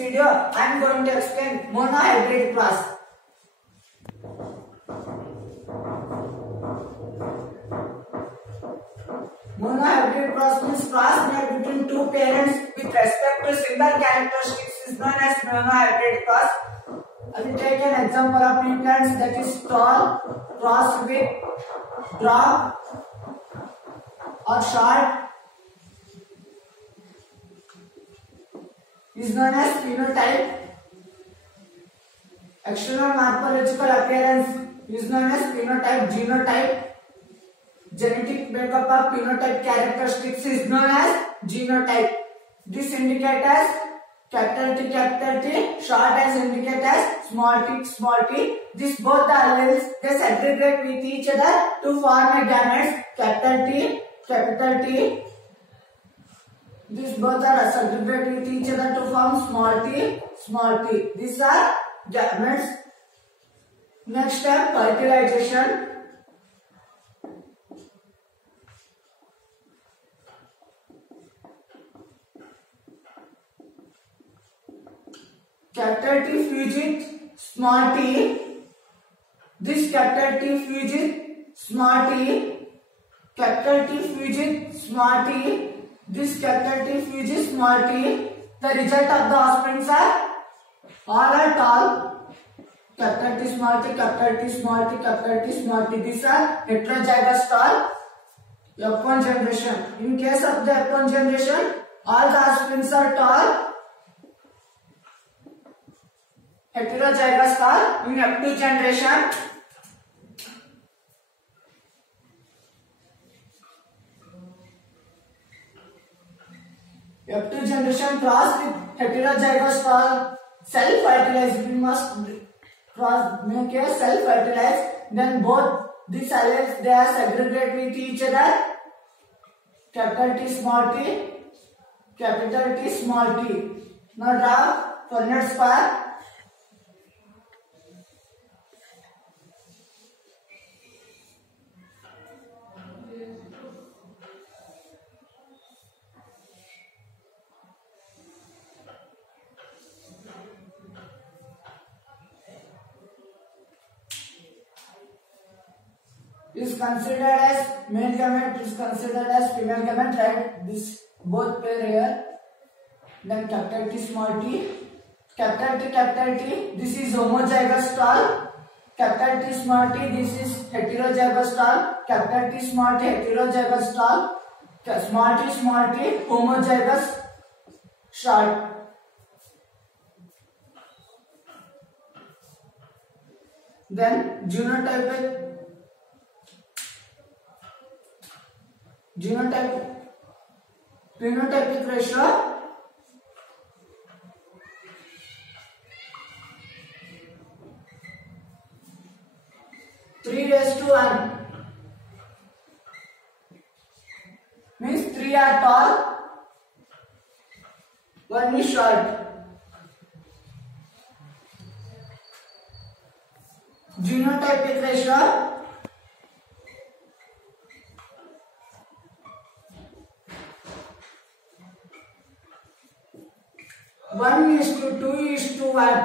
video I am going to explain monohybrid cross. Monohybrid cross means cross made between two parents with respect to similar characteristics is known as monohybrid cross. I will take an example of new plants, that is tall crossed with dwarf or short is known as phenotype. External morphological appearance is known as phenotype. Genotype. Genetic makeup of phenotype characteristics is known as genotype. This indicates as capital T, short as indicate as small t. This both the alleles they segregate with each other to form a gametes, capital T. These both are segregate with each other to form small t. These are gametes. Next step, fertilization. Capital T fuses small t. This capital T fuses small t. Capital T fuses small t. This capital T fuses small t. The result of the offsprings are all are tall. Capital T small t, capital T small t, capital T small t. These are heterozygous tall. F1 generation. In case of the F1 generation, all the offsprings are tall. Heterozygous tall. In F2 generation, F2 generation cross with heterozygous tall self-fertilized. We must cross make a self-fertilized. Then both these alleles they are segregate with each other. Capital T small t, capital T small t. Now draw Punnett spire. Is considered as male gamete, is considered as female gamete, right? This both pair here. Then capital T small t, capital T, this is homozygous tall. Capital T small t, this is heterozygous tall. Capital T small t, heterozygous tall. Small t, homozygous short. Then genotype phenotypic ratio 3:1 means 3 are tall, 1 is short. Genotypic ratio 1:2:1.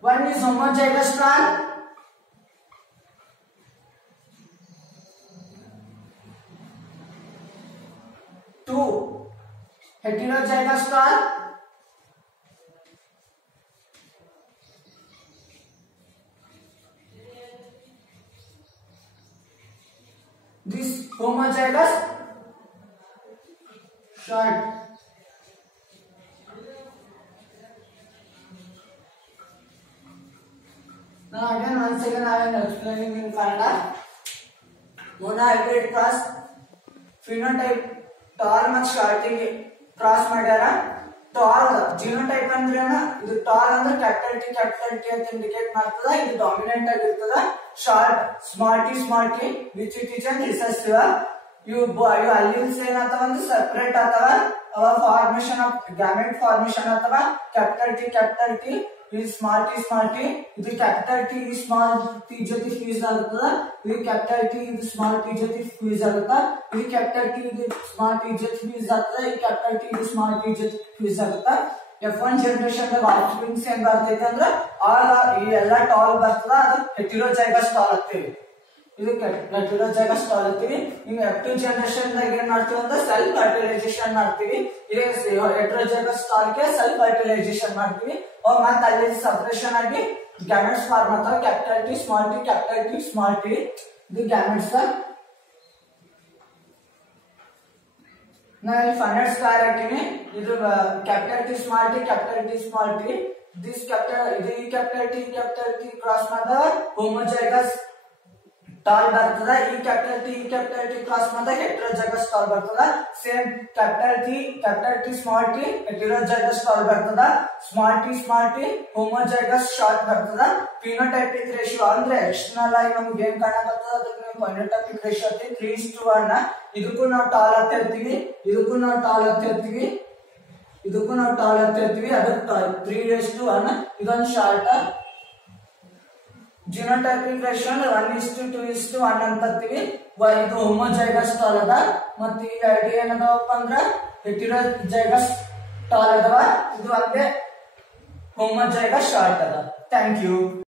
1 is homozygous tall, 2 heterozygous tall, 'this homozygous short. Now again once again I am explaining in Kannada. Monohybrid cross phenotype tall ಮತ್ತು short ಗೆ ಕ್ರಾಸ್ ಮಾಡ್ಯಾರ. Tall genotype ಅಂದ್ರೆ ಇದು ಟಾಲ್ ಅಂದ್ರೆ capital T ಅಂತ ಇಂಡಿಕೇಟ್ ಮಾಡ್ತದ. ಇದು ಡಾಮಿನೆಂಟ್ ಆಗಿರ್ತದ. Short small T which it is an recessive. ಇವು ಅಲ್ಲಿಲ್ಸ್ ಏನಂತಾವ ಅಂದ್ರೆ ಸೆಪರೇಟ್ ಅಥವಾ ಫಾರ್ಮೇಶನ್ ಆಫ್ ಗ್ಯಾಮೆಟ್ ಫಾರ್ಮೇಶನ್ ಅಥವಾ ಕ್ಯಾಪಿಟಲ್ ಟಿ ಇದು ಸ್ಮಾಲ್ ಟಿ ಇದು ಕ್ಯಾಪಿಟಲ್ ಟಿ ಇದು ಸ್ಮಾಲ್ ಟಿ ಜೊತೆ ಫ್ಯೂಸ್ ಆಗುತ್ತದ. ಇದು ಕ್ಯಾಪಿಟಲ್ ಟಿ ಇದು ಸ್ಮಾಲ್ ಟಿ ಜೊತೆ ಫ್ಯೂಸ್ ಆಗುತ್ತಾ. ಇದು ಕ್ಯಾಪಿಟಲ್ ಟಿ ಇದು ಸ್ಮಾಲ್ ಟಿ ಜೊತೆ ಫ್ಯೂಸ್ ಆಗ್ತದ. ಇದು ಕ್ಯಾಪಿಟಲ್ ಟಿ ಇದು ಸ್ಮಾಲ್ ಟಿ ಜೊತೆ ಫ್ಯೂಸ್ ಆಗುತ್ತಾ. F1 ಜನರೇಷನ್ ದಾಗ ಆಫ್ ಸ್ಪ್ರಿಂಗ್ಸ್ ಏನ್ ಬರ್ತೈತೆ ಅಂದ್ರ ಆಲ್ ಈ ಎಲ್ಲಾ ಟಾಲ್ ಬರ್ತದ ಅದು ಹೆಟೆರೋಜೈಗಸ್ ಟಾಲ್ ಅಂತೀವಿ. ಇದಕ್ಕೆ ಹೆಟೆರೋಜೈಗಸ್ ಟಾಲ್ ಅಂತೀವಿ. ಇನ್ನು F2 ಜನರೇಷನ್ ದಾಗ ಏನ್ ಮಾಡ್ತೀವಿ ಅಂದ್ರೆ ಸೆಲ್ಫ್ ಫರ್ಟಿಲೈಸೇಷನ್ ಮಾಡ್ತೀವಿ. ಇದೇ ಹೆಟೆರೋಜೈಗಸ್ ಟಾಲ್ ಗೆ ಸೆಲ್ಫ್ ಫರ್ಟಿಲೈಸೇಷನ್ ಮಾಡ್ತೀವಿ. ಮತ್ತೆ ಅಲ್ಲಿ ಸಪರೇಷನ್ ಆಗಿ ಗ್ಯಾಮೆಟ್ಸ್ ಫಾರ್ಮ್ ಆಗ್ತಾವ. Capital T small T capital T small T ಇದು ಗ್ಯಾಮೆಟ್ಸ್. ನಾ ಇಲ್ಲಿ ಫೈನೈಟ್ ಸ್ಕ್ವೇರ್ ಹಾಕಿನಿ. ಇದು capital T small T capital T small T this capital T cross ಮಾಡಿದ ಹೋಮೋಜೈಗಸ್ ಟಾಲ್ ಬರ್ತದ. ಈ ಕ್ಯಾಪಿಟಲ್ ಟಿ ಕ್ರಾಸ್ ಮಾಡಿದ ಹೆಟೆರೋಜೈಗಸ್ ಟಾಲ್ ಬರ್ತದ. Same capital T small T heterozygous tall ಬರ್ತದ. ಸ್ಮಾಲ್ ಟಿ ಹೋಮೋಜೈಗಸ್ ಶಾರ್ಟ್ ಬರ್ತದ. Phenotypic ratio ಅಂದ್ರೆ ಎಕ್ಸ್ಟರ್ನಲ್ ಆಗಿ ನಮ್ಗೆ ಏನ್ ಕಾಣಕತ್ತದ ಅದಕ್ಕೆ ಫಿನೋಟೈಪಿಕ್ ರೇಷಿಯೋ ಐತಿ 3:1. ಇದಕ್ಕೂ ನಾವು ಟಾಲ್ ಅಂತ ಹೇಳ್ತೀವಿ, ಇದಕ್ಕೂ ನಾವು ಟಾಲ್ ಅಂತ ಹೇಳ್ತೀವಿ, ಇದಕ್ಕೂ ನಾವು ಟಾಲ್ ಅಂತ ಹೇಳ್ತೀವಿ. ಅದಕ್ಕೆ 3:1. ಇದೊಂದು ಶಾರ್ಟ್. ಜಿನೋಟೈಪಿಕ್ ರೇಷಿಯೋ 1:2:1 ಅಂತ ಅಂತೀವಿ. ಇದು ಹೋಮೋಜೈಗಸ್ ಟಾಲ್ ಅದ. ಮತ್ತೆ ಈ ಎರಡು ಏನದವಪ್ಪ ಅಂದ್ರ ಹೆಟೆರೋಜೈಗಸ್ ಟಾಲ್ ಅದಾವ. ಇದು ಒಂದೇ ಹೋಮೋಜೈಗಸ್ ಶಾರ್ಟ್ ಅದ. Thank you.